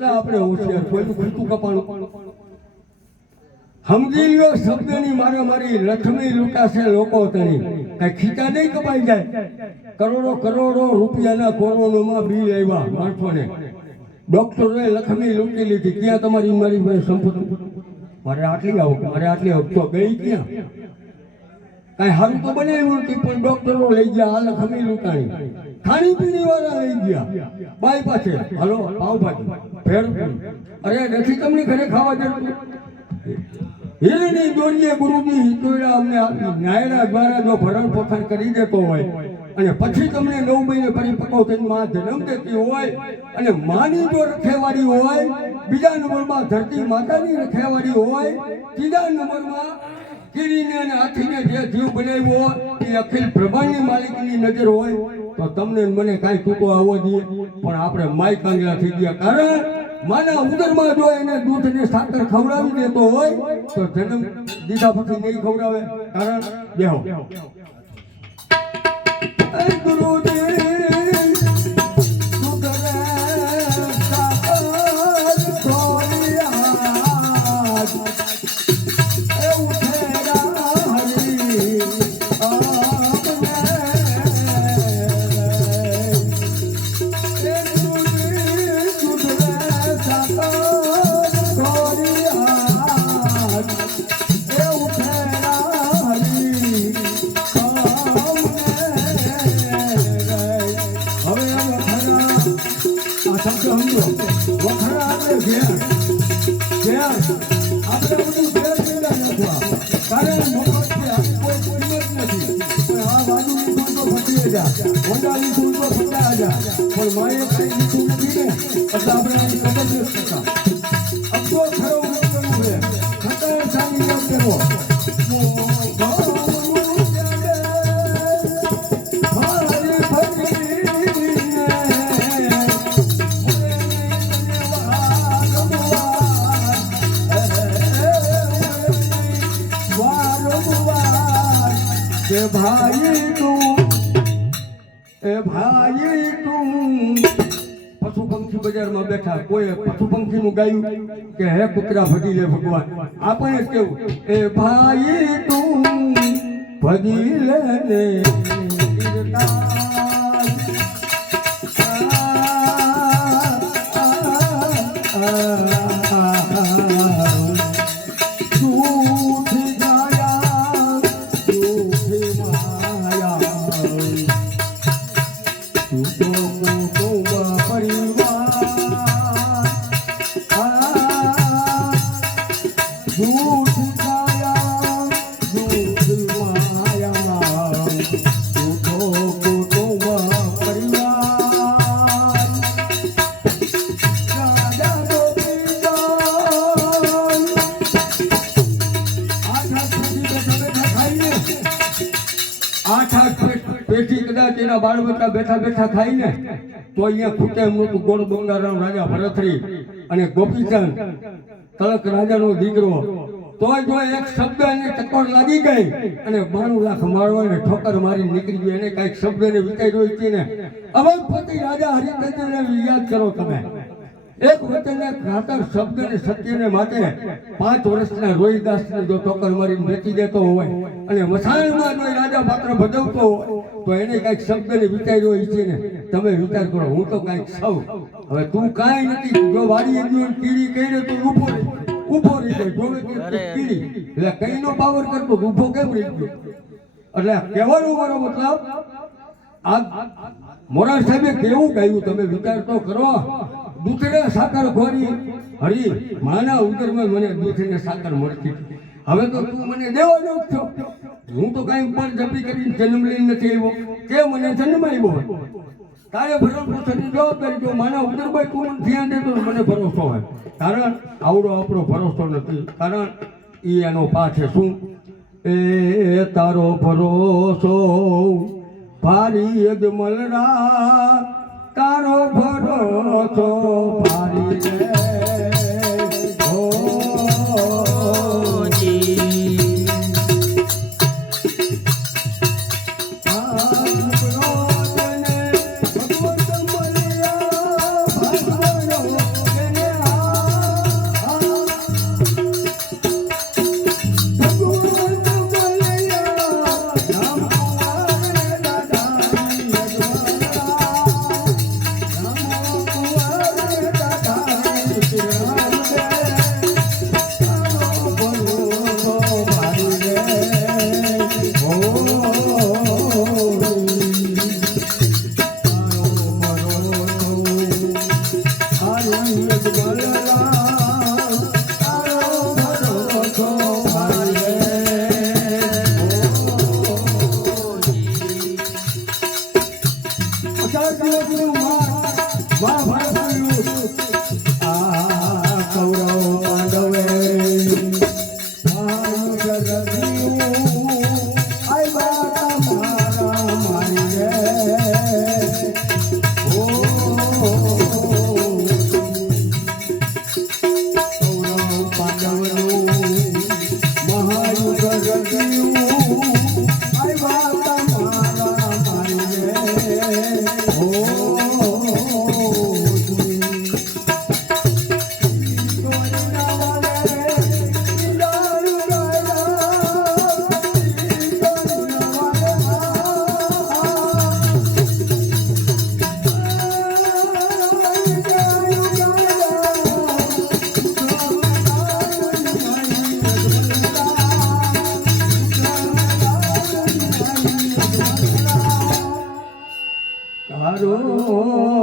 કેટલા આપણે હોશિયાર, કોઈનું ખોટું કપાણું સમજી લ્યો. શબ્દની મારી લક્ષ્મી લૂંટાશે લોકો તણી, કઈ ખીચા નહીં કપાઈ જાય. કરોડો કરોડો રૂપિયાના કોરોનામાં બિલ આવ્યા માણસોને, ડોક્ટરોએ લક્ષ્મી લૂંટી લીધી. ક્યાં તમારી મારી પાસે સંપત્તિ? મારે આટલી આવો, મારે આટલી આવો, તો ગઈ ક્યાં? કાંઈ સારું તો બનાવ્યું નથી, પણ ડોક્ટરો લઈ ગયા. આ લક્ષ્મી લૂંટાણી. ખાણીપીણી વાળા લઈ ગયા બાઈ પાસે, હાલો પાવભાજી ફેર. અરે નથી તમને ઘરે ખાવા જતું? હીરની દોરીએ ગુરુજી હિતોડા અમને નાયરા દ્વારા જો ભરણ પોષણ કરી દેતો હોય અને પછી તમને 9 મહિને પરિપક્વ થઈને માં જન્મ દેતી હોય અને માની જો રખેવાળી હોય, બીજા નંબરમાં ધરતી માતાની રખેવાળી હોય, ત્રીજા નંબરમાં કીડીને અને હાથીને જે જીવ બનાવ્યો એ અખિલ બ્રહ્માંડની માલિકની નજર હોય, તો તમને મને કાંઈ તૂકો આવવો જોઈએ. પણ આપણે માય કાંગલા થઈ ગયા. કારણ માના ઉદરમાં જો એને દૂધ ને સાકર ખવડાવી દેતો હોય તો જન્મ દીધા પછી નહીં ખવડાવે. કારણ દેહો પણ માએ કઈ લીધું નથી ને એટલે આપણે આની કદર નથી કરતા. અબજો ખરો કરવું છે, ખતર સાની યાદ દેવો. ભાઈ તું પશુ પંખી બજારમાં બેઠા, કોઈ પશુ પંખી નું ગાયું કે હે કૂતરા ભજી લે ભગવાન. આપણે કેવું, એ ભાઈ તું ભજી લે ને પેટી કદાચ એના બાળ બચ્ચા બેઠા બેઠા ખાઈને તો અહીંયા ખૂટે એમ નતું. ગોળ ગંગારામ રાજા ભરતરી અને ગોપીચંદ તલક રાજાનો દીકરો, તોય જો એક શબ્દ એને ટકોર લાગી ગઈ અને 92 લાખ મારવા ને ઠોકર મારી નીકળી ગઈ. એને કઈક શબ્દ ને વિચાર્યો હતી ને. અવંતપતિ રાજા હરિચંદ્રને યાદ કરો તમે. એક વચનને ખાતર શબ્દ ને સત્યને માટે 5 વર્ષના રોહિદાસને જો ટોકર મારીને વેચી દેતો હોય અને મસાણમાં જો રાજા પાત્ર ભજવતો હોય તો એને કઈક શબ્દ ને વિચાર્યો છે ને. તમે વિચાર કરો, હું તો કઈક સૌ. હવે તું કાંઈ નથી, જો વાડીએ ગયો કીડી કહીને તું ઊભો રહી જાય. જોવે કે કીડી એટલે કઈ નો પાવર કરતો ઊભો કેમ રહી ગયો? એટલે કહેવાનો મારો મતલબ, આ મોરાર સાહેબે કેવું કહ્યું તમે વિચાર તો કરો. દૂધને સાકર ખોરી હરી માના ઉદરમાં મને દૂધ ને સાકર મળતી. હવે તો તું મને દેવાનો જ છો. હું તો કઈ પણ જપી કરીને જન્મ લઈને નથી આવ્યો કે મને જન્મ આવ્યો. તારે ભરણ પોષણની જવાબદારી જો માના ઉદરમાં તું મને ધ્યાન દેતો મને ભરોસો હોય. કારણ આવડો આપણો ભરોસો નથી. કારણ એ એનો પાછે શું, એ તારો ભરોસો ભારી અજમલરા, તારો ભરોસો ભારી રે. ચાર દિવસનું મહાભારતનું યુદ્ધ આ કૌરવ પાંડવે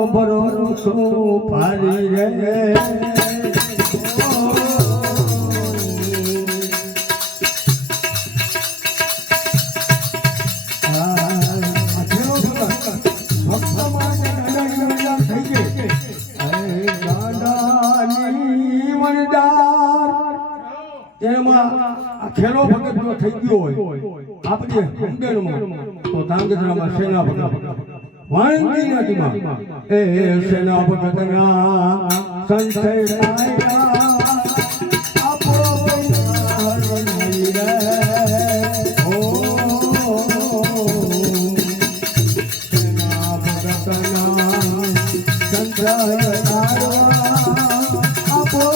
ભરોસો ભારી રે ખેલો ભગત જો થઈ ગયો હોય આપણે હંડેરમાં તો ધાંગધ્રામાં સેના ભગત વાણંદી નદીમાં એ સેના ભગતના સંશય પાયા આપો નહીં રે ઓ સેના ભગતના સંશય આપો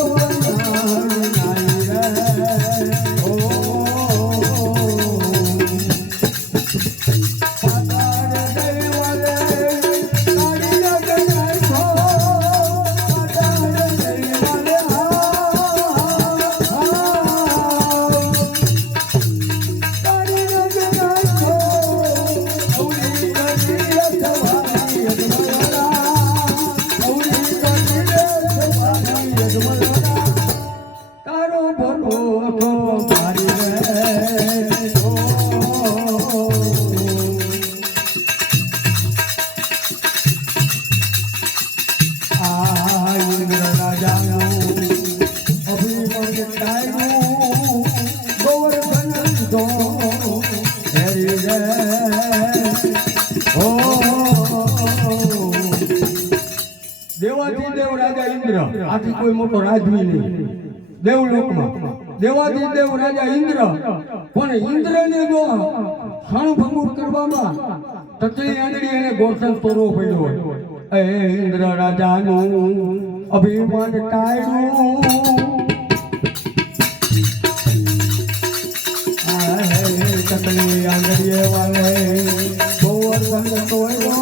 દેવાથી દેવ રાજા ઇન્દ્ર આથી કોઈ મોટો રાજવી નહીં દેવલોકમાં દેવાથી દેવ રાજા ઇન્દ્ર પણ ઇન્દ્રને જો સણભંગુર કરવામાં તકલી આંગળી એને ગોરસન તોરવો પડ્યો એ ઇન્દ્ર રાજાનું અભિમાન ટાળ્યું તકલી આંગળીએ વાલે ગોવર્ધન તોર્યો